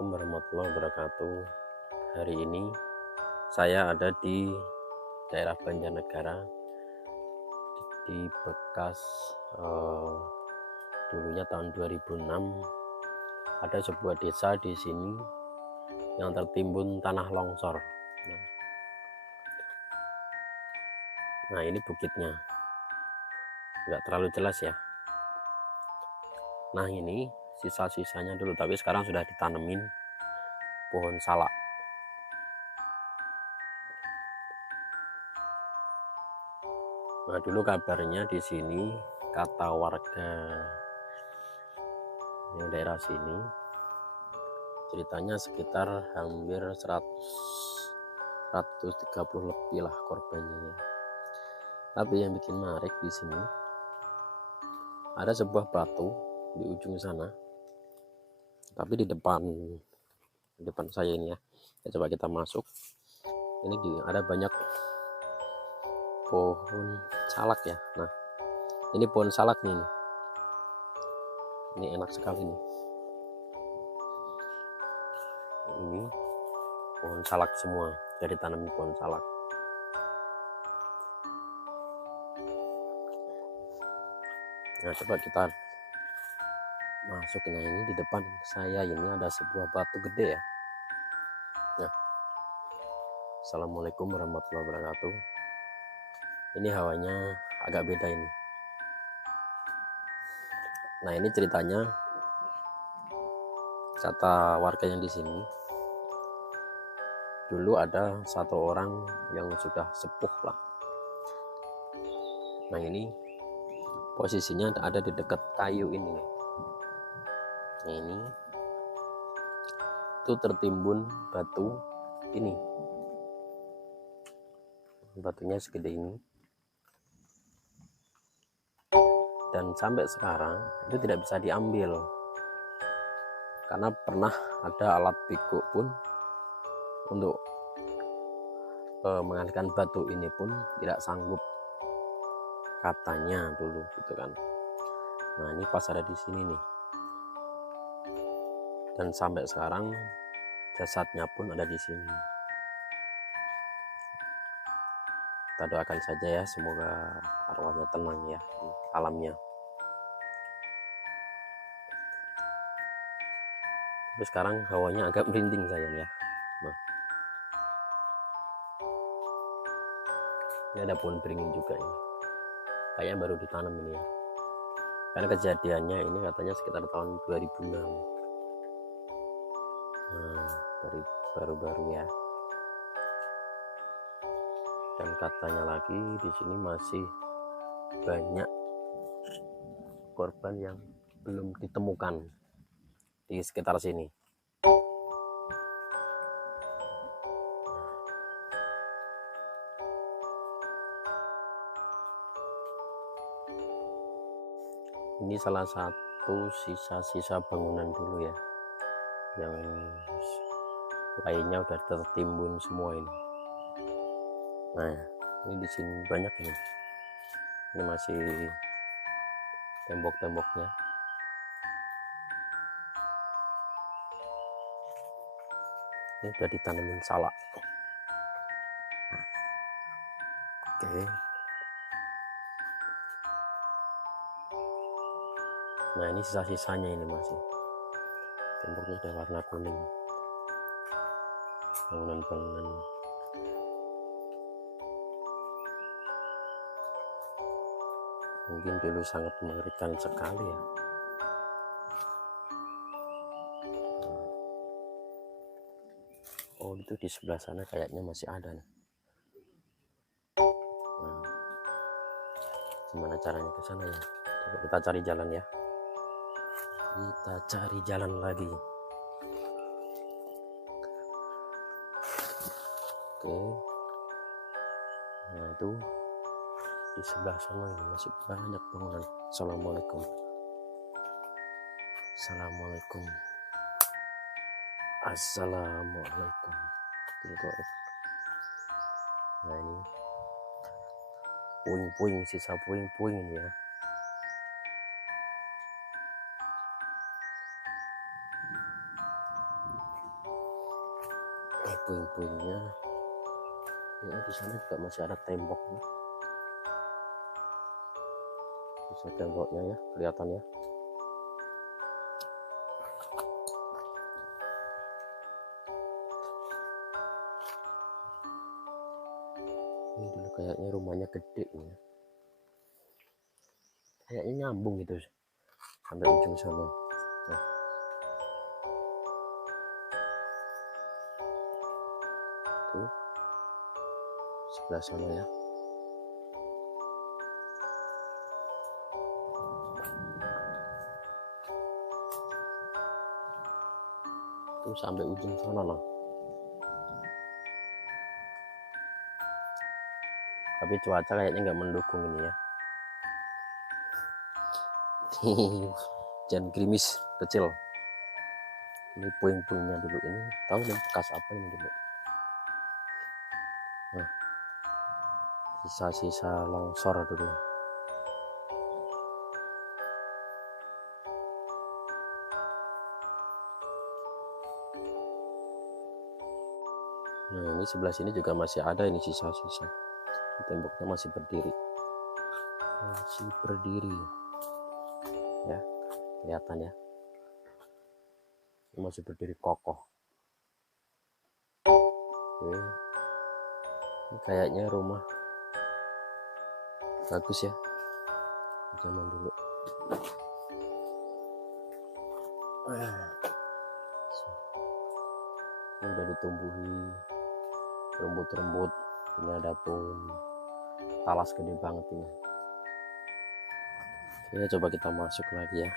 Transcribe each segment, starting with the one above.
Assalamualaikum warahmatullahi wabarakatuh. Hari ini saya ada di daerah Banjarnegara di bekas dulunya tahun 2006 ada sebuah desa di sini yang tertimbun tanah longsor. Nah ini bukitnya, nggak terlalu jelas ya. Nah ini sisa-sisanya dulu, tapi sekarang sudah ditanemin pohon salak. Nah dulu kabarnya di sini, kata warga yang daerah sini, ceritanya sekitar hampir 130 lebih lah korbannya ya. Tapi yang bikin menarik di sini ada sebuah batu di ujung sana, tapi di depan saya ini ya. Coba kita masuk. Ini ada banyak pohon salak ya. Nah ini pohon salak nih. Ini enak sekali nih. Ini pohon salak semua, jadi tanam pohon salak. Nah coba kita masuk. Nah ini di depan saya ini ada sebuah batu gede ya. Nah, Assalamualaikum warahmatullahi wabarakatuh. Ini hawanya agak beda ini. Nah ini ceritanya, kata warga yang di sini, dulu ada satu orang yang sudah sepuh lah. Nah ini posisinya ada di dekat kayu ini. Nah, ini itu tertimbun batu ini, batunya segede ini, dan sampai sekarang itu tidak bisa diambil karena pernah ada alat pikuk pun untuk mengalihkan batu ini pun tidak sanggup katanya dulu gitu kan. Nah ini pas ada di sini nih, dan sampai sekarang jasadnya pun ada di sini. Kita doakan saja ya, semoga arwahnya tenang ya di alamnya. Tapi sekarang hawanya agak merinding saya ya. Nah ini ada pohon beringin juga ini, kayaknya baru ditanam ini ya, karena kejadiannya ini katanya sekitar tahun 2006. Nah baru-baru ya. Dan katanya lagi di sini masih banyak korban yang belum ditemukan di sekitar sini. Ini salah satu sisa-sisa bangunan dulu ya, yang lainnya udah tertimbun semua ini. Nah ini di sini banyak ini. Ini masih tembok-temboknya. Ini udah ditanemin salak. Oke. Nah ini sisa-sisanya ini masih. Temboknya udah warna kuning. Bangunan-bangunan. Mungkin dulu sangat mengerikan sekali ya. Oh itu di sebelah sana kayaknya masih ada nih. Nah, gimana caranya ke sana ya? Coba kita cari jalan ya. Kita cari jalan lagi. Oke. Nah itu di sebelah sana ini masih banyak bangunan. Assalamualaikum. Assalamualaikum. Assalamualaikum. Nah ini puing-puing, sisa puing-puing ini ya. puing-puingnya. Ya, di sana juga masih ada tembok. Bisa temboknya ya, kelihatan ya. Ini dulu kayaknya rumahnya gede ya. Kayaknya nyambung gitu sampai ujung sana. Nah, tuh sebelah sana ya. Tuh sampai ujung sana loh. Tapi cuaca kayaknya nggak mendukung ini ya. Hujan gerimis kecil. Ini puing-puingnya dulu, ini tahu nih bekas apa ini dulu. Nah, sisa-sisa longsor dulu. Nah, ini sebelah sini juga masih ada ini sisa-sisa. Temboknya masih berdiri. Masih berdiri. Ya, kelihatan ya. Ini masih berdiri kokoh. Oke. Ini kayaknya rumah bagus ya. Zaman dulu. Ini udah ditumbuhi rumput-rumput. Ini ada pun talas gede banget ini. Oke, coba kita masuk lagi ya.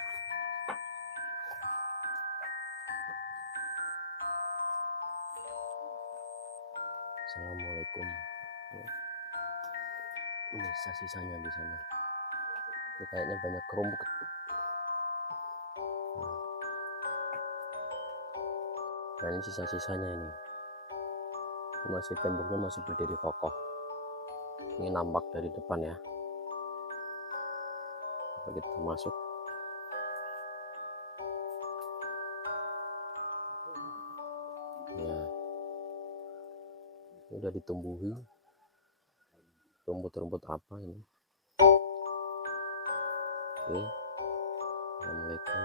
Assalamualaikum. Ini sisa-sisanya di sana. Ini kayaknya banyak kerumuk. Nah, ini sisa-sisanya ini. Masih temboknya masih berdiri kokoh. Ini nampak dari depan ya. Coba kita masuk. Nah, ini udah ditumbuhi rumput-rumput apa ini. Oke. Assalamualaikum.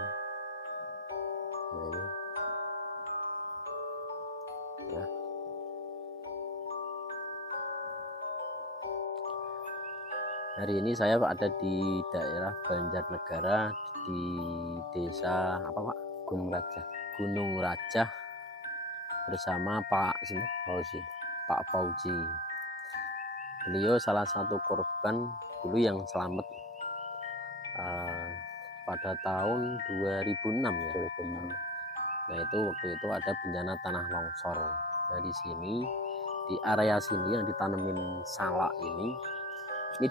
Nah, ini ya. Hari ini saya ada di daerah Banjarnegara, di desa apa Pak? Gunung Raja. Gunung Raja, bersama Pak Fauzi. Pak Fauzi. Beliau salah satu korban dulu yang selamat pada tahun 2006 ya. 2006. Nah, itu waktu itu ada bencana tanah longsor. Nah, di sini, di area sini yang ditanemin salak ini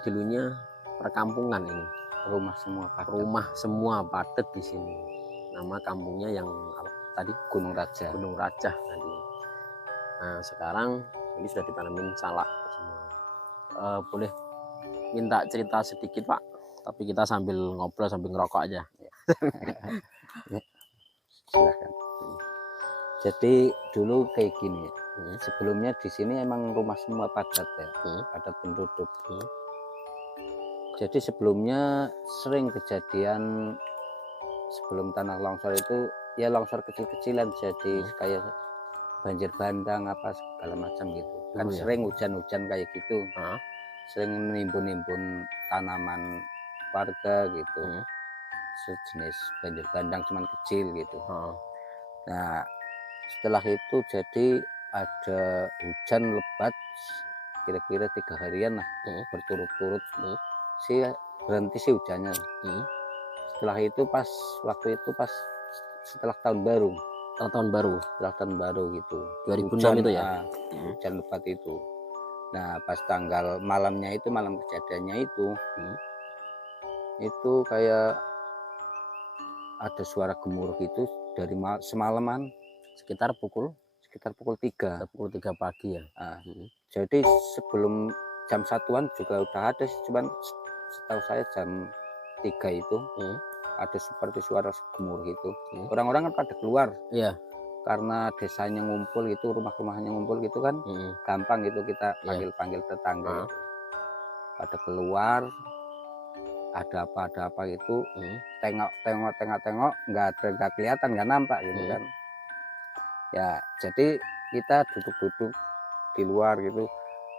dulunya perkampungan ini. Rumah semua padat di sini. Nama kampungnya yang apa tadi? Gunung Raja. Gunung Raja tadi. Nah, sekarang ini sudah ditanamin salak semua. Boleh minta cerita sedikit Pak? Tapi kita sambil ngobrol sambil ngerokok aja. Ya, silahkan. Jadi dulu kayak gini. Sebelumnya di sini emang rumah semua padat ya, padat penduduk. Jadi sebelumnya sering kejadian sebelum tanah longsor itu ya longsor kecil-kecilan, jadi kayak banjir bandang apa segala macam gitu. Kan sering hujan-hujan kayak gitu. Sering menimbun-nimbun tanaman warga gitu. Sejenis banjir bandang cuman kecil gitu. Nah, setelah itu jadi ada hujan lebat kira-kira 3 harian lah berturut-turut. Berhenti sih hujannya. Setelah itu waktu itu setelah tahun baru. Setelah tahun baru gitu. 2006 hujan, itu ya. Hujan lebat itu. Nah, pas tanggal malamnya itu, malam kejadiannya itu kayak ada suara gemuruh gitu dari semalaman Sekitar pukul 3. Pukul 3 pagi ya. Jadi sebelum jam 1-an juga udah ada, cuman setahu saya jam 3 itu ada seperti suara gemuruh itu. Orang-orang kan pada keluar. Iya. karena desanya ngumpul gitu, rumah-rumahnya ngumpul gitu kan, gampang gitu kita panggil-panggil tetangga. Pada keluar, ada apa gitu, tengok, nggak kelihatan, nggak nampak gitu kan. Ya, jadi kita duduk-duduk di luar gitu,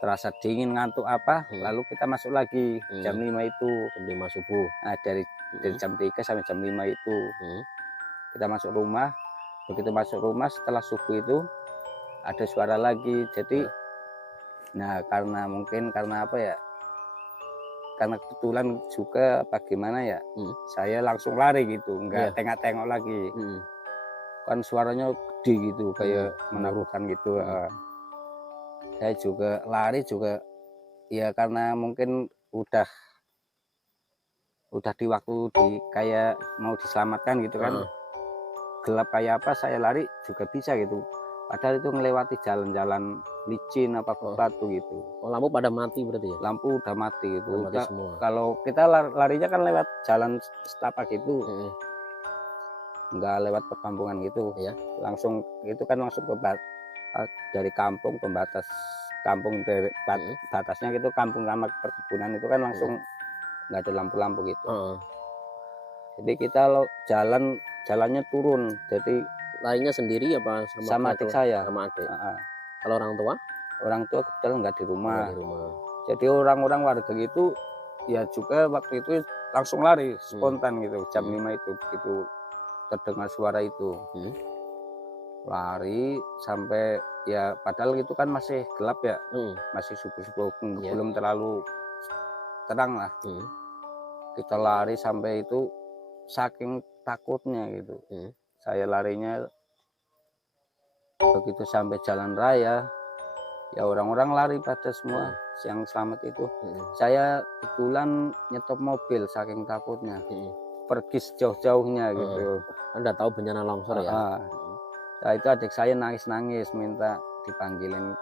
terasa dingin, ngantuk apa, lalu kita masuk lagi jam 5 itu. Jam 5 subuh. Nah, dari jam 3 sampai jam 5 itu. Kita masuk rumah, begitu masuk rumah setelah subuh itu ada suara lagi. Jadi nah karena apa ya, karena kebetulan juga bagaimana ya, saya langsung lari gitu, nggak tengok-tengok lagi. Kan suaranya gede gitu, kayak menakutkan gitu. Saya juga lari juga ya karena mungkin udah di waktu kayak mau diselamatkan gitu kan. Gelap kayak apa saya lari juga bisa gitu, padahal itu melewati jalan-jalan licin apa batu gitu. Oh, lampu pada mati berarti ya? Lampu udah mati gitu. Mati semua. Kalau kita larinya kan lewat jalan setapak gitu, nggak lewat perkampungan gitu ya, langsung itu kan langsung ke dari kampung, pembatas kampung dari batasnya gitu, kampung sama perkebunan itu kan langsung nggak ada lampu-lampu gitu. Jadi kita jalannya turun. Jadi larinya sendiri apa sama adik saya? Sama adik. Kalau orang tua? Orang tua kebetulan nggak di rumah. Jadi orang-orang warga gitu ya juga waktu itu langsung lari spontan gitu. Jam 5 itu begitu terdengar suara itu, lari sampai ya, padahal itu kan masih gelap ya, masih subuh-subuh, belum terlalu terang lah. Kita lari sampai itu saking takutnya gitu. Saya larinya begitu sampai jalan raya, ya orang-orang lari pada semua yang selamat itu. Saya kebetulan nyetop mobil saking takutnya, pergi sejauh-jauhnya gitu. Anda tahu bencana longsor ya? Nah, itu adik saya nangis-nangis minta dipanggilin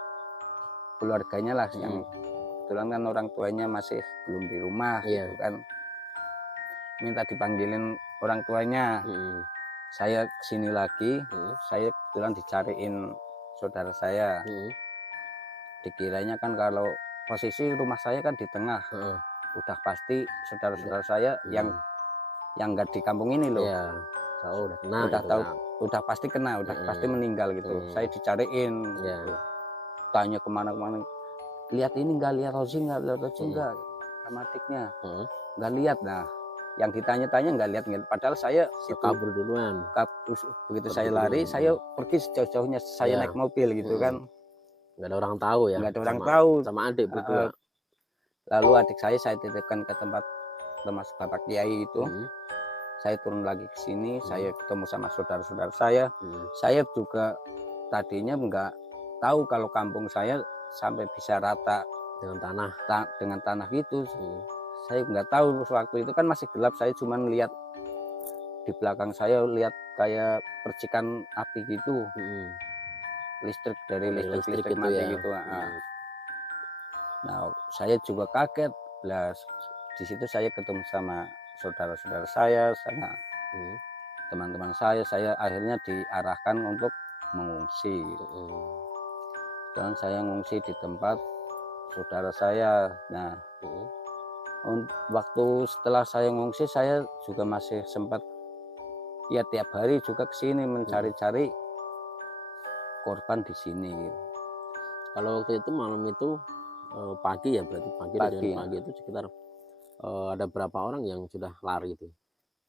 keluarganya lah, yang kebetulan kan orang tuanya masih belum di rumah gitu kan, minta dipanggilin orang tuanya. Saya kesini lagi, saya kebetulan dicariin saudara saya. Dikiranya kan kalau posisi rumah saya kan di tengah, udah pasti saudara-saudara saya yang nggak di kampung ini loh, udah kena, udah tahu, udah pasti kena, udah pasti meninggal gitu. Saya dicariin, gitu. Tanya kemana-kemana, lihat ini nggak, lihat Rozi nggak, sama adiknya nggak lihat. Nah, yang ditanya-tanya nggak lihat, padahal saya kabur duluan. Begitu saya lari, saya pergi sejauh-jauhnya, saya naik mobil gitu kan. Nggak ada orang tahu ya? Nggak ada orang tahu. Sama adik berdua. Lalu adik saya titipkan ke tempat termasuk Bapak Kiai itu. Saya turun lagi ke sini, saya ketemu sama saudara-saudara saya. Saya juga tadinya nggak tahu kalau kampung saya sampai bisa rata dengan tanah gitu. Saya nggak tahu, waktu itu kan masih gelap. Saya cuma lihat di belakang saya, lihat kayak percikan api gitu, listrik dari listrik gitu mati ya. gitu. Nah, saya juga kaget. Nah, di situ saya ketemu sama saudara-saudara saya, sama teman-teman saya akhirnya diarahkan untuk mengungsi. Dan saya ngungsi di tempat saudara saya. Nah, waktu setelah saya ngungsi, saya juga masih sempat ya tiap hari juga ke sini mencari-cari korban di sini. Kalau waktu itu malam itu pagi ya, berarti pagi itu sekitar ada berapa orang yang sudah lari itu?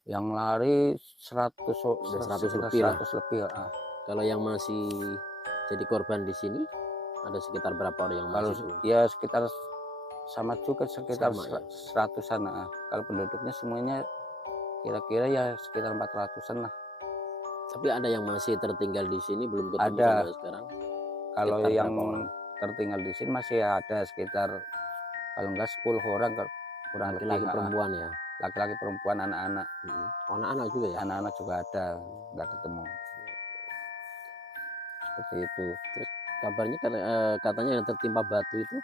Yang lari 100 lebih lah. Kalau yang masih jadi korban di sini ada sekitar berapa orang yang masih? Ya sekitar sama juga, sekitar 100-an. Kalau penduduknya semuanya kira-kira ya sekitar 400-an lah. Tapi ada yang masih tertinggal di sini belum ketemu sampai sekarang? Kalau yang tertinggal di sini masih ada sekitar, kalau enggak 10 orang kurang lebih. Laki-laki perempuan ya? Laki-laki perempuan, anak-anak. Anak-anak juga ya? Anak-anak juga ada, nggak ketemu. Seperti itu. Terus kabarnya katanya yang tertimpa batu itu,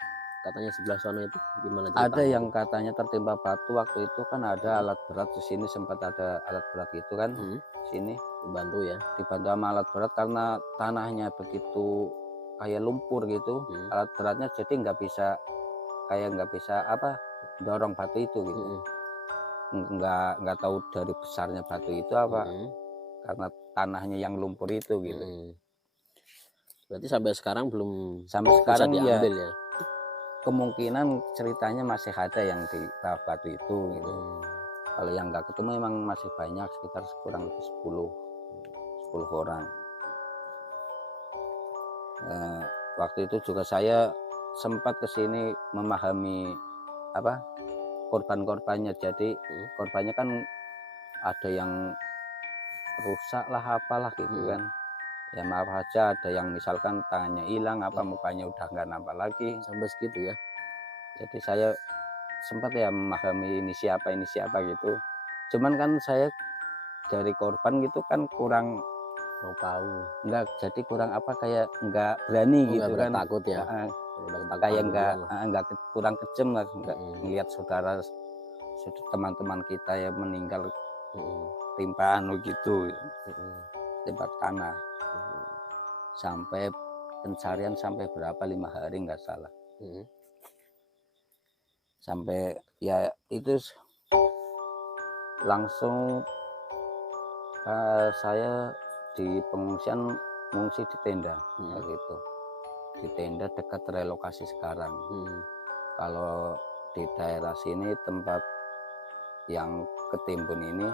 katanya sebelah sana itu gimana ceritanya? Ada yang katanya tertimpa batu waktu itu kan, ada alat berat di sini, sempat ada alat berat gitu kan sini. dibantu ya, dibantu sama alat berat karena tanahnya begitu kayak lumpur gitu. Alat beratnya jadi nggak bisa apa dorong batu itu gitu. Nggak tahu dari besarnya batu itu apa, karena tanahnya yang lumpur itu gitu. Berarti sampai sekarang belum Sampai sekarang bisa diambil ya, kemungkinan ceritanya masih ada yang di bawah batu itu gitu. Kalau yang nggak ketemu memang masih banyak, sekitar kurang lebih 10 orang. Waktu itu juga saya sempat kesini memahami apa korban-korbannya. Jadi korbannya kan ada yang rusak lah apalah gitu kan. Ya maaf aja, ada yang misalkan tangannya hilang, apa mukanya udah nggak nampak lagi. sampai segitu ya. Jadi saya sempat ya memahami ini siapa gitu. Cuman kan saya dari korban gitu kan kurang Mau tahu, jadi kurang apa, kayak nggak berani gitu nggak kan. takut ya, Kayak nggak kurang kejem lah, nggak ngelihat teman-teman kita yang meninggal timpaan gitu, tempat tanah. Sampai pencarian sampai berapa, 5 hari nggak salah. Sampai ya itu langsung saya di pengungsian, mengungsi di tenda gitu, di tenda dekat relokasi sekarang. Kalau di daerah sini tempat yang ketimbun ini,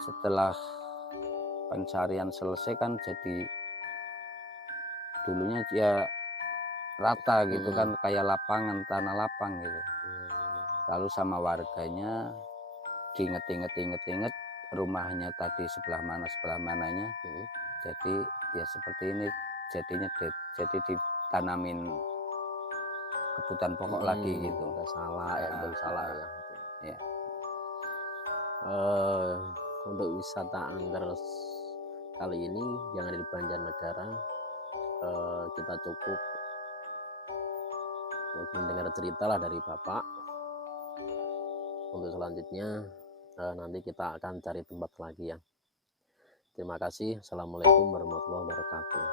setelah pencarian selesai kan jadi dulunya ya rata gitu kan, kayak lapangan, tanah lapang gitu. Lalu sama warganya diinget rumahnya tadi sebelah mananya. Jadi ya seperti ini jadinya, jadi ditanamin kebutuhan pokok lagi gitu. Nggak salah ya, belum salah ya. Ya. Untuk wisata angker kali ini yang ada di Banjarnegara, kita cukup mendengar cerita lah dari Bapak. Untuk selanjutnya nanti kita akan cari tempat lagi ya. Terima kasih. Assalamualaikum warahmatullahi wabarakatuh.